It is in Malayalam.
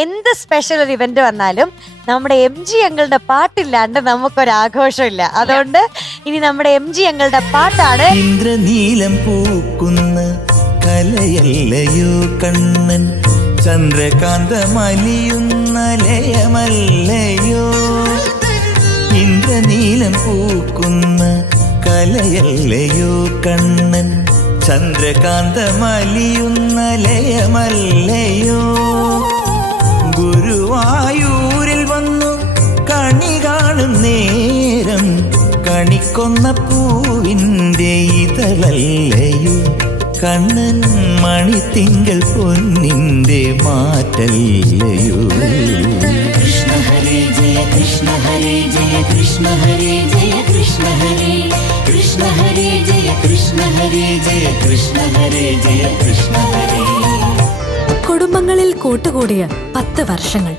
എന്ത് സ്പെഷ്യൽ ഒരു ഇവന്റ് വന്നാലും നമ്മുടെ MG അങ്കിളുടെ പാട്ടില്ലാണ്ട് നമുക്കൊരാഘോഷമില്ല. അതുകൊണ്ട് ഇനി നമ്മുടെ MG അങ്കിളുടെ പാട്ടാണ്. ഇന്ദ്രനീലം പൂക്കുന്ന കലയല്ലയോ കണ്ണൻ, ചന്ദ്രകാന്തമലിയുന്ന ലയമല്ലയോ. ഇന്ദ്രനീലം പൂക്കുന്ന കലയല്ലയോ കണ്ണൻ, ചന്ദ്രകാന്തമലിയുന്ന ലയമല്ലയോ. ഗുരുവായൂരിൽ വന്നു കണി കാണും നേരം, കണിക്കൊന്ന പൂവിൻ്റെ ഇതളല്ലയോ കണ്ണൻ, മണിത്തിങ്കൾ പൊന്നിൻ്റെ മാറ്റല്ലയോ. കൃഷ്ണ ഹരേ ജയ കൃഷ്ണ ഹരേ ജയ കൃഷ്ണ ഹരേ ജയ കൃഷ്ണ ഹരേ, കൃഷ്ണ ഹരേ ജയ കൃഷ്ണ ഹരേ ജയ കൃഷ്ണ ഹരേ ജയ കൃഷ്ണ ഹരേ. കുടുംബങ്ങളിൽ കൂട്ടുകൂടിയ 10 വർഷങ്ങൾ.